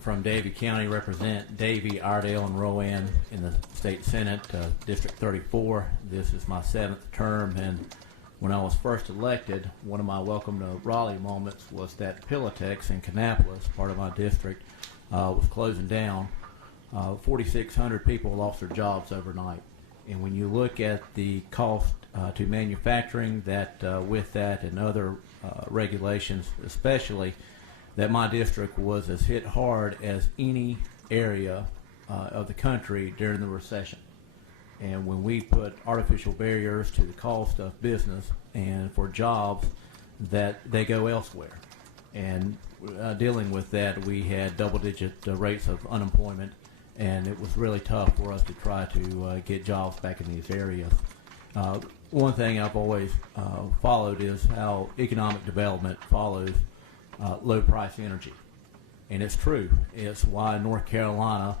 From Davie County, represent Davie, Iredell, and Rowan in the state senate, District 34. This is my 7th term, and when I was first elected, one of my welcome to Raleigh moments was that Pilatex in Kannapolis, part of my district, was closing down. 4,600 people lost their jobs overnight. And when you look at the cost to manufacturing, that with that and other regulations, especially, that my district was as hit hard as any area of the country during the recession. And when we put artificial barriers to the cost of business and for jobs, that they go elsewhere. And dealing with that, we had double-digit rates of unemployment, and it was really tough for us to try to get jobs back in these areas. One thing I've always followed is how economic development follows low-price energy. And it's true. It's why North Carolina,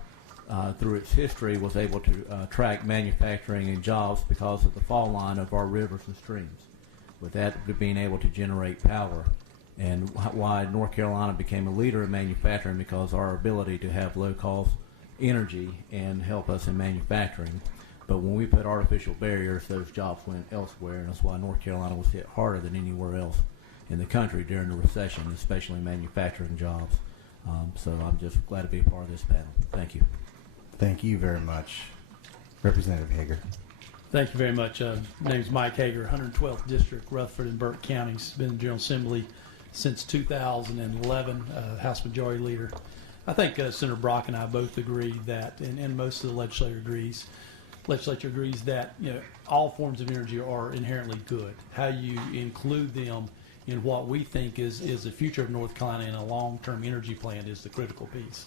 through its history, was able to attract manufacturing and jobs because of the fall line of our rivers and streams, with that being able to generate power. And why North Carolina became a leader in manufacturing, because our ability to have low-cost energy and help us in manufacturing. But when we put artificial barriers, those jobs went elsewhere, and that's why North Carolina was hit harder than anywhere else in the country during the recession, especially manufacturing jobs. So I'm just glad to be a part of this panel. Thank you. Thank you very much. Representative Hager. Thank you very much. My name is Mike Hager, 112th District, Rutherford and Burke Counties. Been in the General Assembly since 2011, House Majority Leader. I think Senator Brock and I both agree that, and most of the legislature agrees that all forms of energy are inherently good. How you include them in what we think is the future of North Carolina and a long-term energy plan is the critical piece.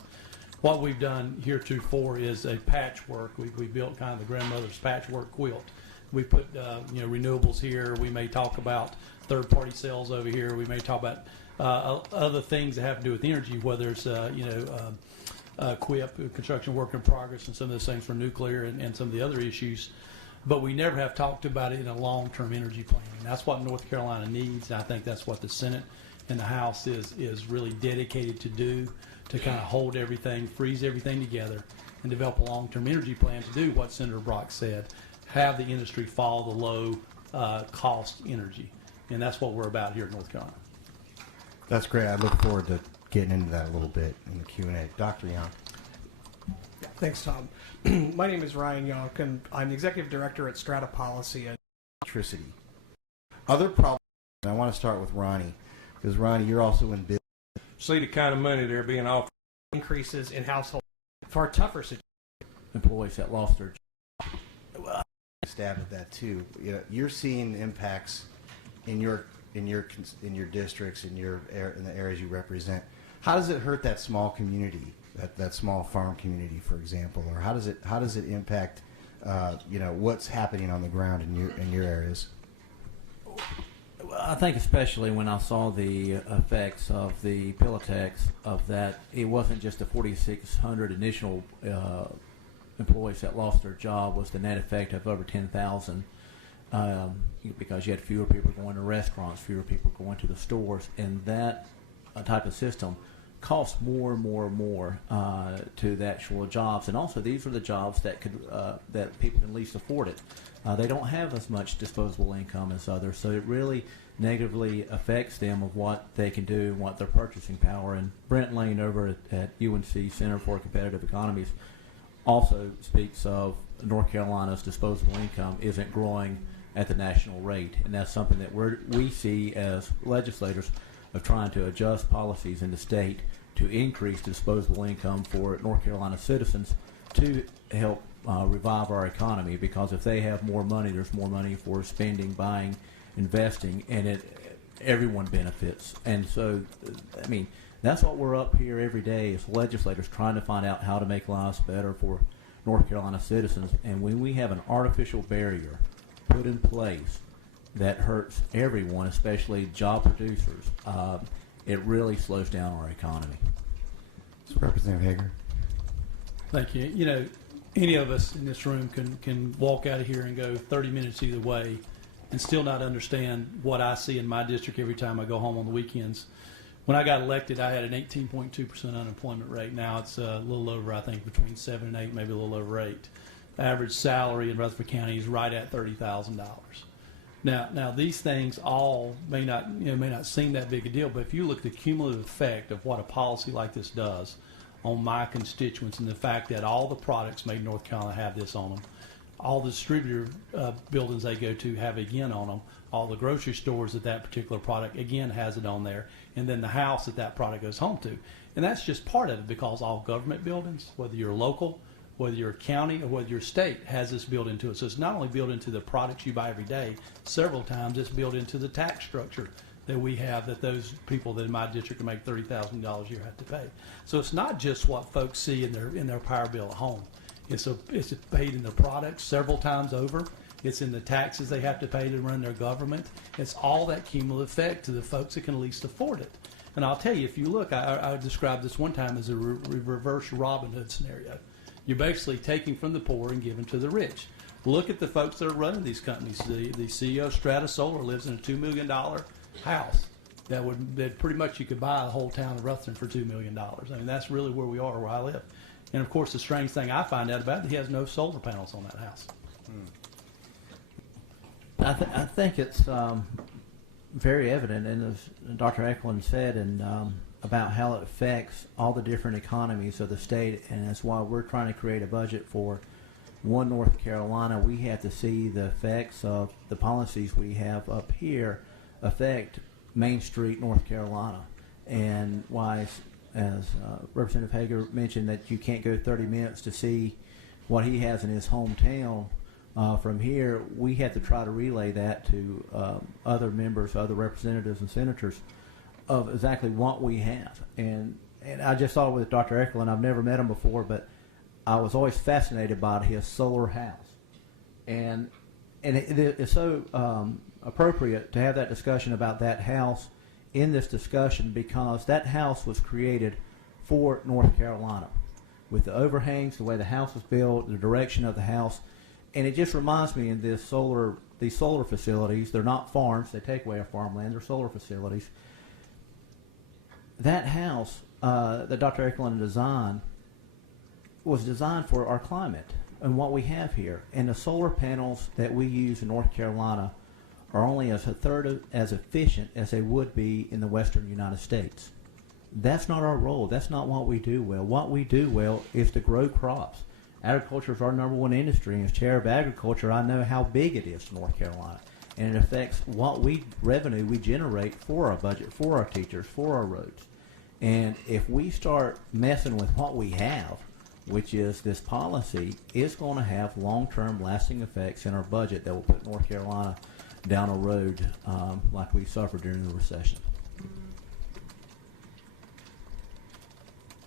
What we've done heretofore is a patchwork. We built kind of the grandmother's patchwork quilt. We put renewables here. We may talk about third-party sales over here. We may talk about other things that have to do with energy, whether it's CWIP, construction work in progress, and some of those things for nuclear and some of the other issues. But we never have talked about it in a long-term energy plan. And that's what North Carolina needs. And I think that's what the Senate and the House is really dedicated to do, to kind of hold everything, freeze everything together, and develop a long-term energy plan to do what Senator Brock said, have the industry follow the low-cost energy. And that's what we're about here in North Carolina. That's great. I look forward to getting into that a little bit in the Q&A. Dr. Young. Yeah, thanks, Tom. My name is Ryan Yonk, and I'm the Executive Director at Strata Policy. Electricity. Other problems, and I want to start with Ronnie, because Ronnie, you're also in business. See the kind of money they're being offered. Increases in household for tougher situations. Employees that lost their jobs. Well, stab at that too. You're seeing impacts in your districts, in the areas you represent. How does it hurt that small community, that small farm community, for example, or how does it impact what's happening on the ground in your areas? I think especially when I saw the effects of the Pilatex, of that, it wasn't just the 4,600 initial employees that lost their job, was the net effect of over 10,000. Because you had fewer people going to restaurants, fewer people going to the stores, and that type of system costs more and more and more to the actual jobs. And also, these are the jobs that that people can least afford it. They don't have as much disposable income as others, so it really negatively affects them of what they can do and what their purchasing power. And Brent Lane over at UNC Center for Competitive Economies also speaks of North Carolina's disposable income isn't growing at the national rate, and that's something that we see as legislators of trying to adjust policies in the state to increase disposable income for North Carolina citizens to help revive our economy, because if they have more money, there's more money for spending, buying, investing, and everyone benefits. And so, I mean, that's what we're up here every day as legislators, trying to find out how to make lives better for North Carolina citizens. And when we have an artificial barrier put in place that hurts everyone, especially job producers, it really slows down our economy. So Representative Hager. Thank you. Any of us in this room can walk out of here and go 30 minutes either way and still not understand what I see in my district every time I go home on the weekends. When I got elected, I had an 18.2% unemployment rate. Now it's a little over, I think, between 7 and 8, maybe a little over 8. The average salary in Rutherford County is right at $30,000. Now these things all may not seem that big a deal, but if you look at the cumulative effect of what a policy like this does on my constituents, and the fact that all the products made in North Carolina have this on them, all the distributor buildings they go to have again on them, all the grocery stores that particular product again has it on there, and then the house that product goes home to. And that's just part of it, because all government buildings, whether you're local, whether you're a county, or whether you're state, has this built into it. So it's not only built into the products you buy every day, several times it's built into the tax structure that we have, that those people that in my district can make $30,000 a year have to pay. So it's not just what folks see in their power bill at home. It's paid in the products several times over. It's in the taxes they have to pay to run their government. It's all that cumulative effect to the folks that can least afford it. And I'll tell you, if you look, I described this one time as a reverse Robin Hood scenario. You're basically taking from the poor and giving to the rich. Look at the folks that are running these companies. The CEO of Strata Solar lives in a $2 million house that pretty much you could buy the whole town of Rutherford for $2 million. I mean, that's really where we are, where I live. And of course, the strange thing I find out about it, he has no solar panels on that house. I think it's very evident, and as Dr. Eklund said, and about how it affects all the different economies of the state, and that's why we're trying to create a budget for one North Carolina. We have to see the effects of the policies we have up here affect Main Street, North Carolina, and why, as Representative Hager mentioned, that you can't go 30 minutes to see what he has in his hometown. From here, we have to try to relay that to other members, other representatives and senators of exactly what we have. And I just saw with Dr. Eklund, I've never met him before, but I was always fascinated by his solar house. And it's so appropriate to have that discussion about that house in this discussion, because that house was created for North Carolina with the overhangs, the way the house was built, the direction of the house. And it just reminds me in these solar facilities, they're not farms, they take away our farmland, they're solar facilities. That house that Dr. Eklund designed was designed for our climate and what we have here. And the solar panels that we use in North Carolina are only a third as efficient as they would be in the western United States. That's not our role. That's not what we do well. What we do well is to grow crops. Agriculture is our number one industry, and as chair of agriculture, I know how big it is to North Carolina, and it affects what revenue we generate for our budget, for our teachers, for our roads. And if we start messing with what we have, which is this policy, it's going to have long-term lasting effects in our budget that will put North Carolina down a road like we suffered during the recession.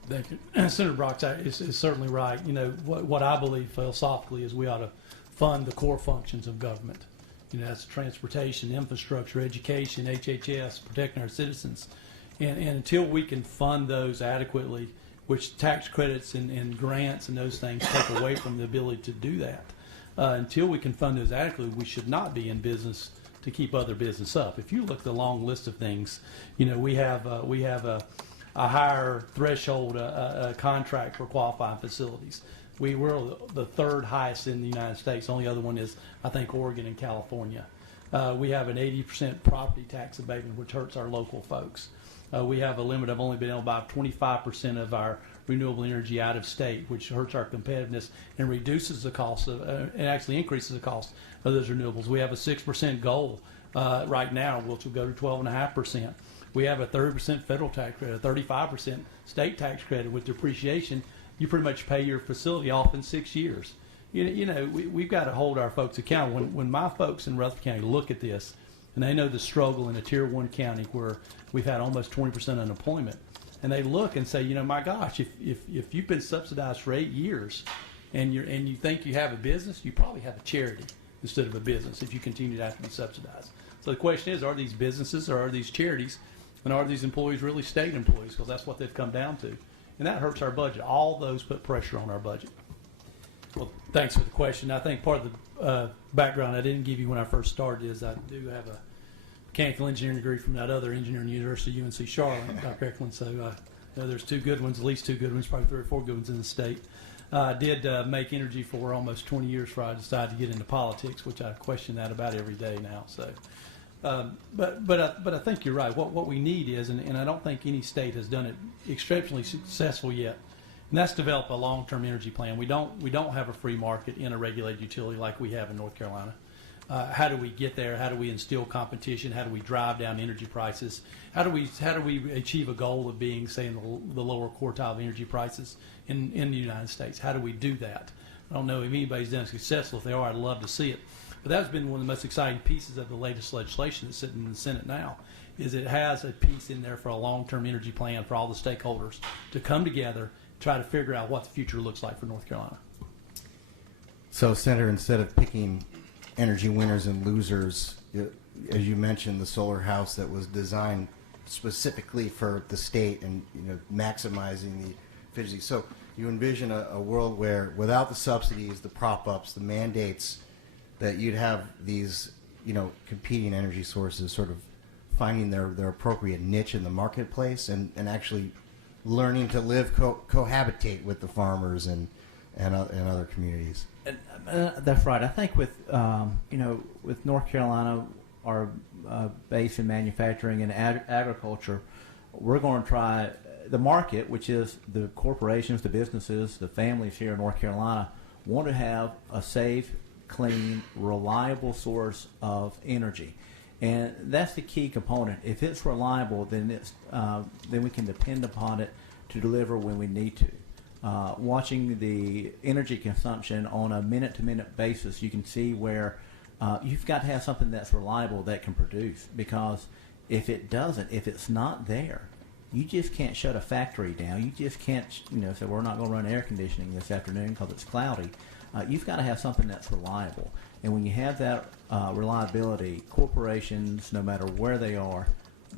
Thank you. Senator Brock is certainly right. You know, what I believe philosophically is we ought to fund the core functions of government. You know, that's transportation, infrastructure, education, HHS, protecting our citizens. And until we can fund those adequately, which tax credits and grants and those things take away from the ability to do that, until we can fund those adequately, we should not be in business to keep other business up. If you look at the long list of things, you know, we have a higher threshold contract for qualifying facilities. We're the third highest in the United States. The only other one is, I think, Oregon and California. We have an 80% property tax abatement, which hurts our local folks. We have a limit of only being able to buy 25% of our renewable energy out of state, which hurts our competitiveness and reduces the cost of, and actually increases the cost of those renewables. We have a 6% goal right now, which will go to 12.5%. We have a 30% federal tax credit, a 35% state tax credit. With depreciation, you pretty much pay your facility off in 6 years. You know, we've got to hold our folks accountable. When my folks in Rutherford County look at this, and they know the struggle in a Tier 1 county where we've had almost 20% unemployment, and they look and say, you know, my gosh, if you've been subsidized for 8 years, and you think you have a business, you probably have a charity instead of a business if you continue to have to be subsidized. So the question is, are these businesses or are these charities? And are these employees really state employees? Because that's what they've come down to. And that hurts our budget. All those put pressure on our budget. Well, thanks for the question. I think part of the background I didn't give you when I first started is I do have a mechanical engineering degree from that other engineering university, UNC Charlotte, Dr. Eklund. So there's two good ones, at least two good ones, probably 3 or 4 good ones in the state. Did make energy for almost 20 years before I decided to get into politics, which I question that about every day now. So, but I think you're right. What we need is, and I don't think any state has done it exceptionally successful yet, and that's develop a long-term energy plan. We don't have a free market in a regulated utility like we have in North Carolina. How do we get there? How do we instill competition? How do we drive down energy prices? How do we achieve a goal of being, say, in the lower quartile of energy prices in the United States? How do we do that? I don't know if anybody's done it successful. If they are, I'd love to see it. But that's been one of the most exciting pieces of the latest legislation that's sitting in the Senate now, is it has a piece in there for a long-term energy plan for all the stakeholders to come together, try to figure out what the future looks like for North Carolina. So, Senator, instead of picking energy winners and losers, as you mentioned, the solar house that was designed specifically for the state and maximizing the efficiency. So you envision a world where, without the subsidies, the prop-ups, the mandates, that you'd have these competing energy sources sort of finding their appropriate niche in the marketplace and actually learning to live cohabitate with the farmers and other communities. That's right. I think with with North Carolina, our base in manufacturing and agriculture, we're going to try the market, which is the corporations, the businesses, the families here in North Carolina, want to have a safe, clean, reliable source of energy, and that's the key component. If it's reliable, then we can depend upon it to deliver when we need to. Watching the energy consumption on a minute-to-minute basis, you can see where you've got to have something that's reliable that can produce, because if it's not there, you just can't shut a factory down. You just can't, say we're not going to run air conditioning this afternoon because it's cloudy. You've got to have something that's reliable. And when you have that reliability, corporations, no matter where they are,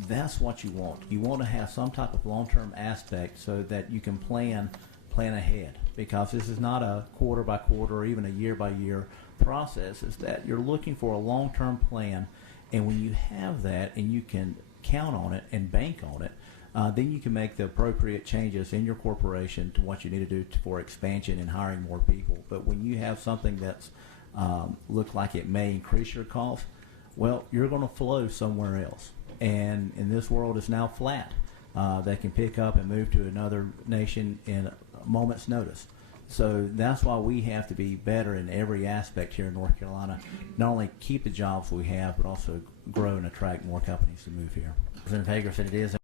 that's what you want. You want to have some type of long-term aspect so that you can plan ahead, because this is not a quarter by quarter or even a year by year process. Is that you're looking for a long-term plan, and when you have that and you can count on it and bank on it, then you can make the appropriate changes in your corporation to what you need to do for expansion and hiring more people. But when you have something that's looks like it may increase your cost, well, you're going to flow somewhere else. And in this world, it's now flat. They can pick up and move to another nation in a moment's notice. So that's why we have to be better in every aspect here in North Carolina. Not only keep the jobs we have, but also grow and attract more companies to move here. Representative Hager said it is.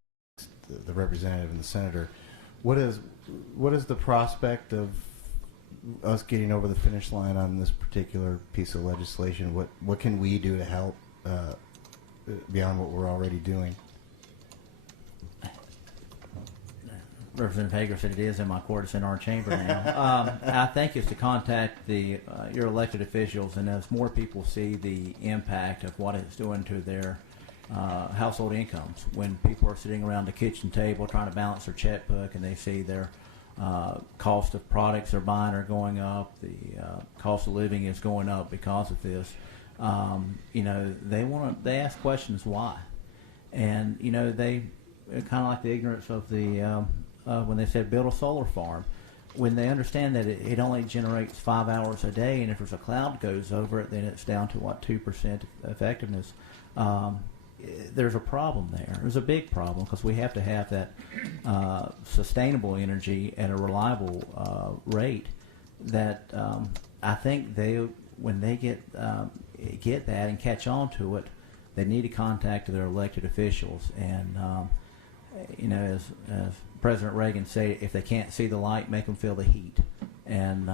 The representative and the senator, what is the prospect of us getting over the finish line on this particular piece of legislation? What can we do to help beyond what we're already doing? Representative Hager said it is in my court. It's in our chamber now. I think it's to contact your elected officials, and as more people see the impact of what it's doing to their household incomes, when people are sitting around the kitchen table trying to balance their checkbook and they see their cost of products they're buying are going up, the cost of living is going up because of this. They ask questions why, and they kind of like the ignorance of the when they said build a solar farm. When they understand that it only generates 5 hours a day, and if there's a cloud goes over it, then it's down to 2% effectiveness. There's a problem there. There's a big problem, because we have to have that sustainable energy at a reliable rate. That I think when they get that and catch on to it, they need to contact their elected officials. And as President Reagan said, if they can't see the light, make them feel the heat. And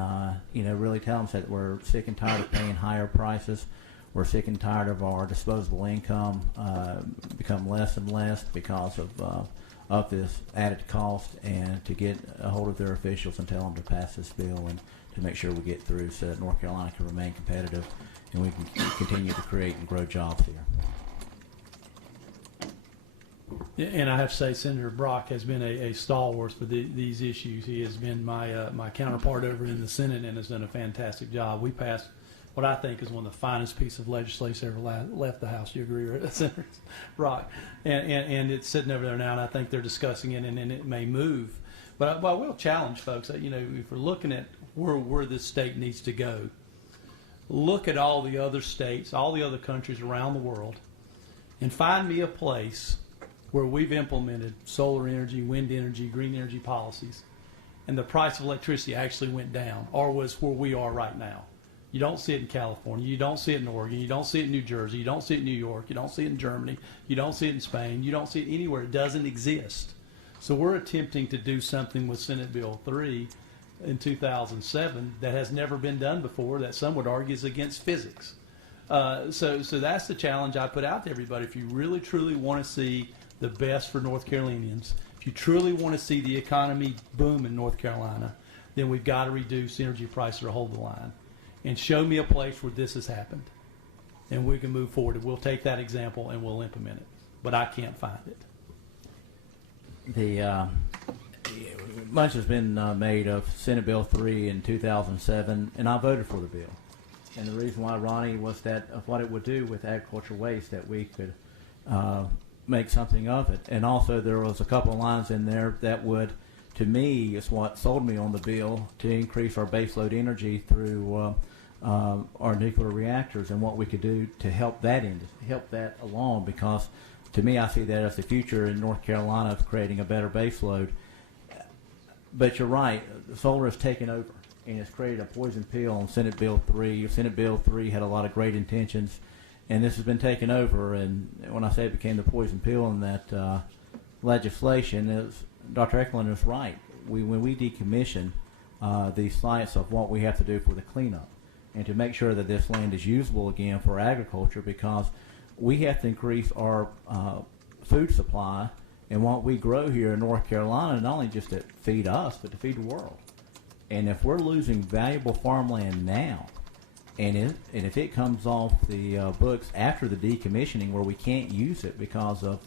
really tell them that we're sick and tired of paying higher prices. We're sick and tired of our disposable income become less and less because of this added cost, and to get a hold of their officials and tell them to pass this bill and to make sure we get through so that North Carolina can remain competitive and we can continue to create and grow jobs here. And I have to say, Senator Brock has been a stalwart for these issues. He has been my counterpart over in the Senate and has done a fantastic job. We passed what I think is one of the finest pieces of legislation ever left the House. You agree, Senator Brock? And it's sitting over there now, and I think they're discussing it, and it may move. But I will challenge folks that, if we're looking at where this state needs to go, look at all the other states, all the other countries around the world, and find me a place where we've implemented solar energy, wind energy, green energy policies, and the price of electricity actually went down or was where we are right now. You don't see it in California. You don't see it in Oregon. You don't see it in New Jersey. You don't see it in New York. You don't see it in Germany. You don't see it in Spain. You don't see it anywhere. It doesn't exist. So we're attempting to do something with Senate Bill 3 in 2007 that has never been done before, that some would argue is against physics. So that's the challenge I put out to everybody. If you really, truly want to see the best for North Carolinians, if you truly want to see the economy boom in North Carolina, then we've got to reduce energy prices or hold the line. And show me a place where this has happened. And we can move forward. And we'll take that example and we'll implement it. But I can't find it. Much has been made of Senate Bill 3 in 2007, and I voted for the bill. And the reason why, Ronnie, was that of what it would do with agricultural waste, that we could make something of it. And also there was a couple of lines in there that would, to me, is what sold me on the bill, to increase our baseload energy through our nuclear reactors, and what we could do to help that along, because to me I see that as the future in North Carolina of creating a better baseload. But you're right, solar has taken over and it's created a poison pill on Senate Bill 3. Senate Bill 3 had a lot of great intentions, and this has been taken over. And when I say it became the poison pill in that legislation, Dr. Eklund is right. When we decommission the sites of what we have to do for the cleanup and to make sure that this land is usable again for agriculture, because we have to increase our food supply and what we grow here in North Carolina, not only just to feed us, but to feed the world. And if we're losing valuable farmland now, and if it comes off the books after the decommissioning where we can't use it because of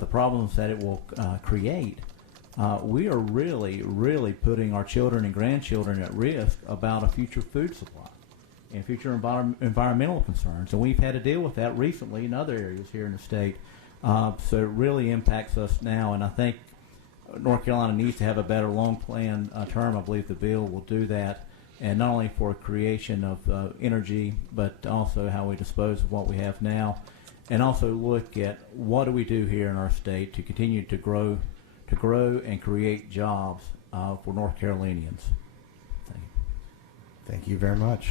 the problems that it will create, we are really, really putting our children and grandchildren at risk about a future food supply and future environmental concerns. And we've had to deal with that recently in other areas here in the state. So it really impacts us now, and I think North Carolina needs to have a better long plan term. I believe the bill will do that, and not only for creation of energy, but also how we dispose of what we have now, and also look at what do we do here in our state to continue to grow and create jobs for North Carolinians. Thank you. Thank you very much.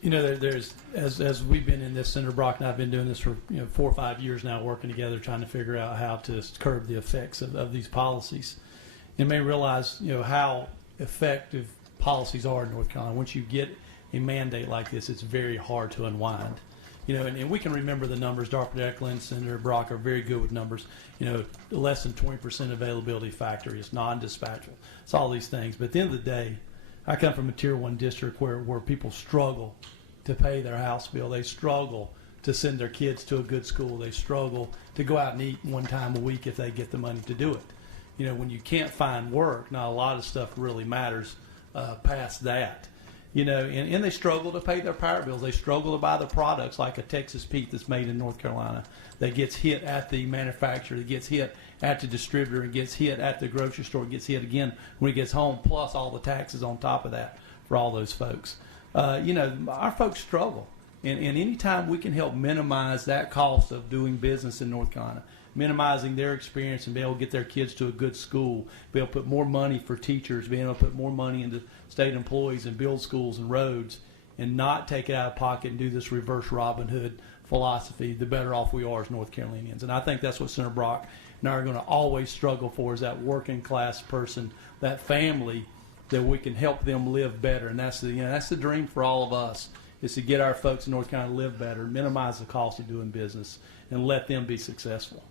There's as we've been in this, Senator Brock and I've been doing this for 4 or 5 years now, working together, trying to figure out how to curb the effects of these policies. And may realize how effective policies are in North Carolina. Once you get a mandate like this, it's very hard to unwind. And we can remember the numbers. Dr. Eklund, Senator Brock are very good with numbers. Less than 20% availability factor is non-dispatchable. It's all these things. But at the end of the day, I come from a Tier 1 district where people struggle to pay their house bill. They struggle to send their kids to a good school. They struggle to go out and eat one time a week if they get the money to do it. When you can't find work, not a lot of stuff really matters past that. And they struggle to pay their power bills. They struggle to buy the products like a Texas Pete that's made in North Carolina that gets hit at the manufacturer, that gets hit at the distributor, and gets hit at the grocery store, gets hit again when he gets home, plus all the taxes on top of that for all those folks. Our folks struggle. And any time we can help minimize that cost of doing business in North Carolina, minimizing their experience and be able to get their kids to a good school, be able to put more money for teachers, being able to put more money into state employees and build schools and roads, and not take it out of pocket and do this reverse Robin Hood philosophy, the better off we are as North Carolinians. And I think that's what Senator Brock and I are going to always struggle for, is that working class person, that family, that we can help them live better. And that's the dream for all of us, is to get our folks in North Carolina to live better, minimize the cost of doing business, and let them be successful.